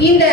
இந்த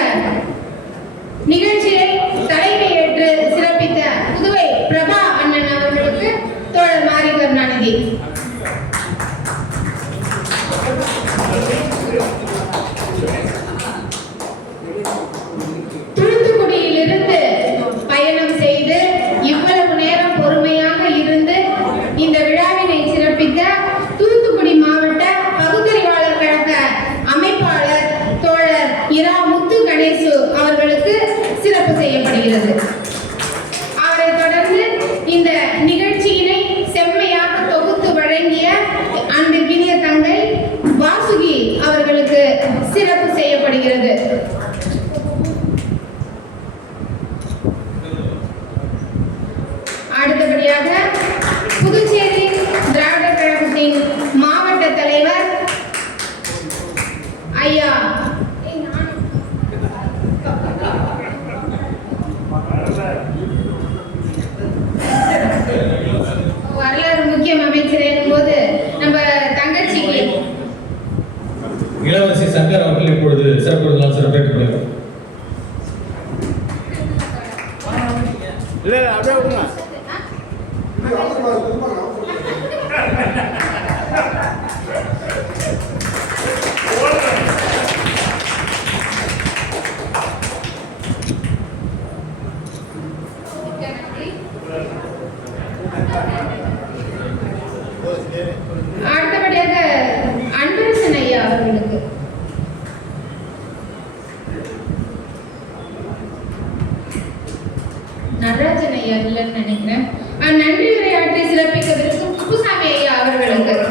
grave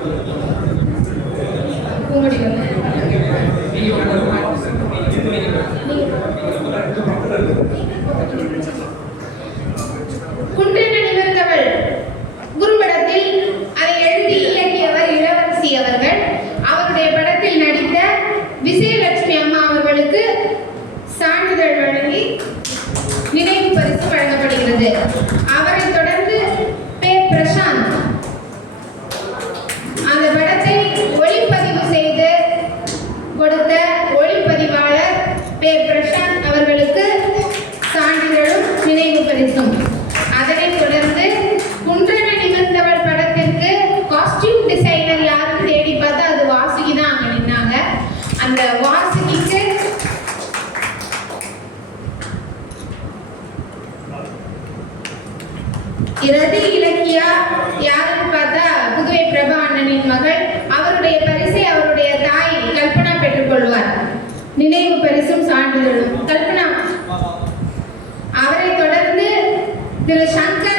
Thank you. இறுதி இலக்கியா யாருன்னு பார்த்தா புதுவை பிரபா அண்ணனின் மகள். அவருடைய பரிசை அவருடைய தாய் கல்பனா பெற்றுக்கொள்வார் நினைவு பரிசும் சான்றிதழும். கல்பனா அவரை தொடர்ந்து திரு சங்கர்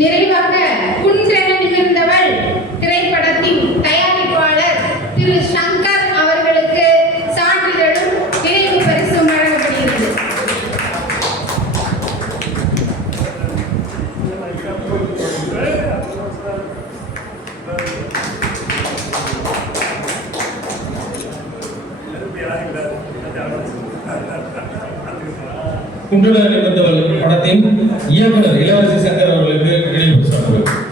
நிறைவாக குன்றென நிமிர்ந்தவள் திரைப்படத்தின் தயாரிப்பாளர் திரு சங்கர் அவர்களுக்கு சான்றிதழும் நினைவு பரிசும் வழங்கப்படுகிறது. குன்றுடன் நிமிர்ந்தவள் படத்தின் இயக்குனர் இளவரசி சங்கர் அவர்கள் பேசுறாங்க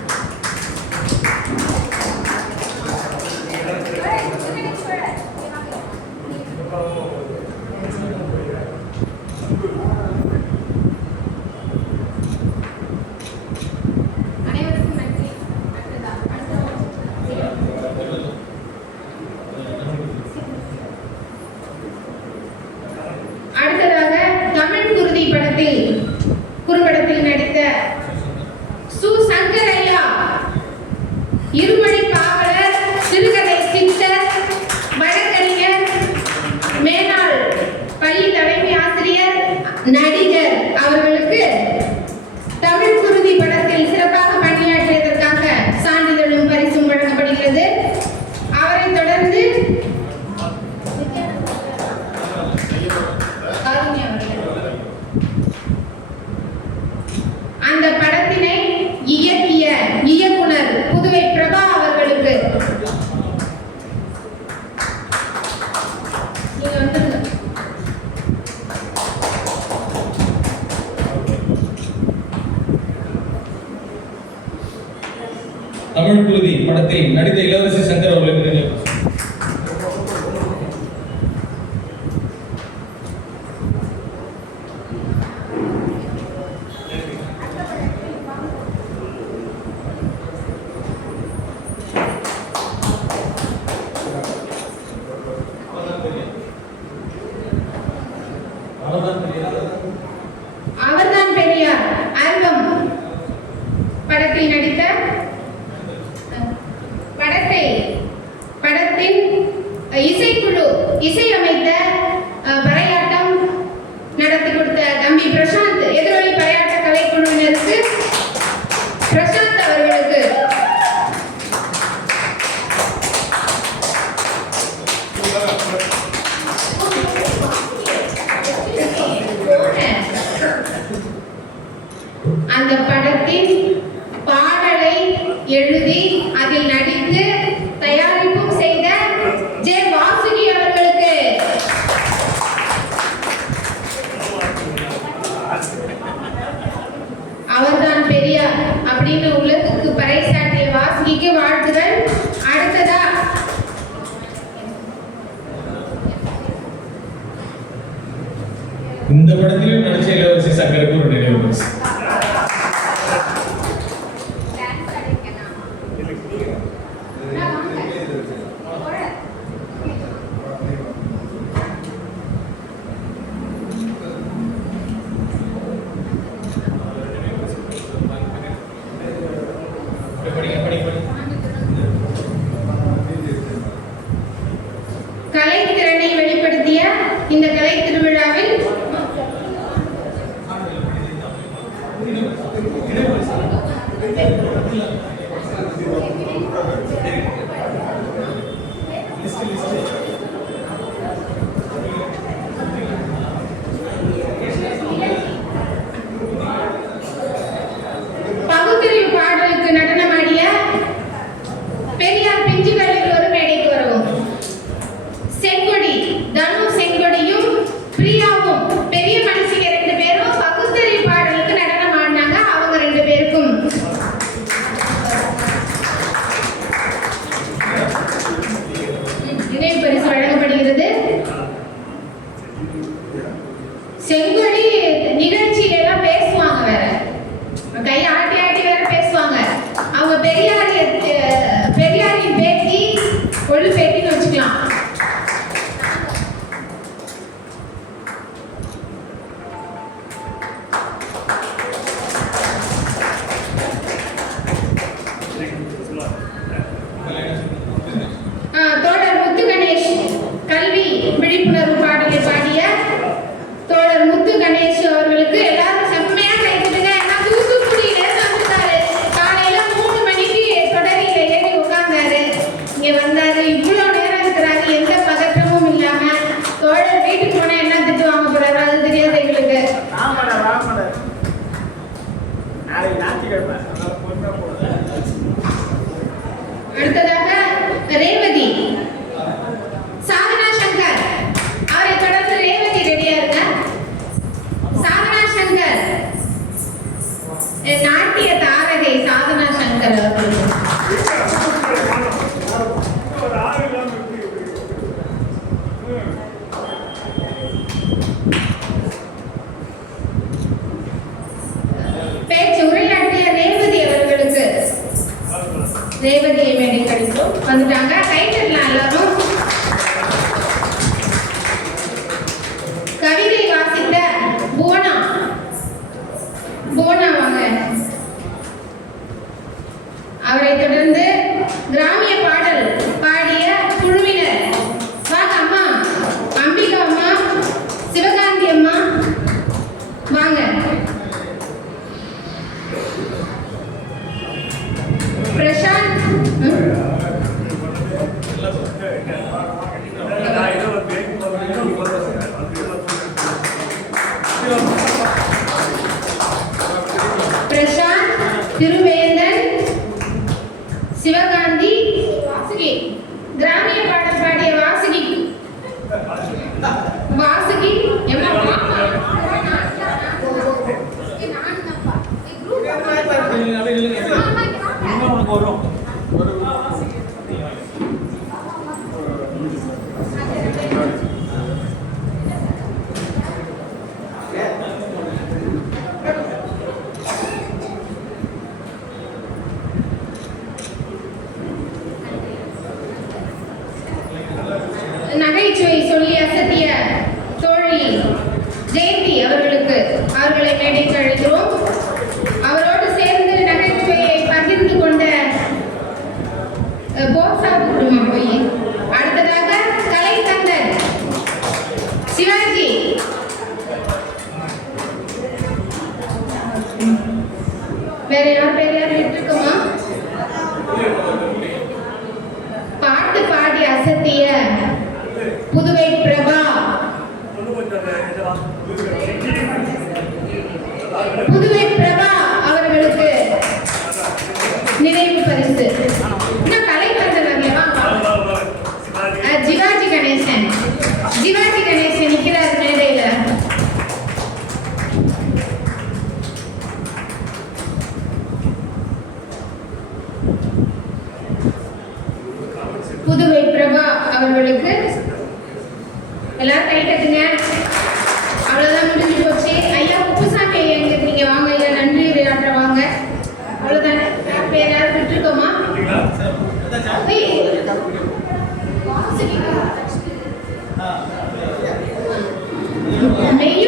இசைக்குழு இசையமைத்த அடுத்ததாக ரேவதி. சாதனா சங்கர். அவரை தொடர்ந்து ரேவதி ரெடியா இருங்க. நாட்டிய தாரகை சாதனா சங்கர் ரேவதி மேடை கடிதம் வந்துட்டாங்க. ரைட் ஜெயந்தி அவர்களுக்கு அவர்களை மேடைக்கு புதுவை பிரபா அவர்களுக்கு நினைவு பரிசு. ஜிவாஜி கணேசன். ஜிவாஜி கணேசன் நிற்கிறார் மேடையில். புதுவை பிரபா அவர்களுக்கு எல்லாரும் கை May you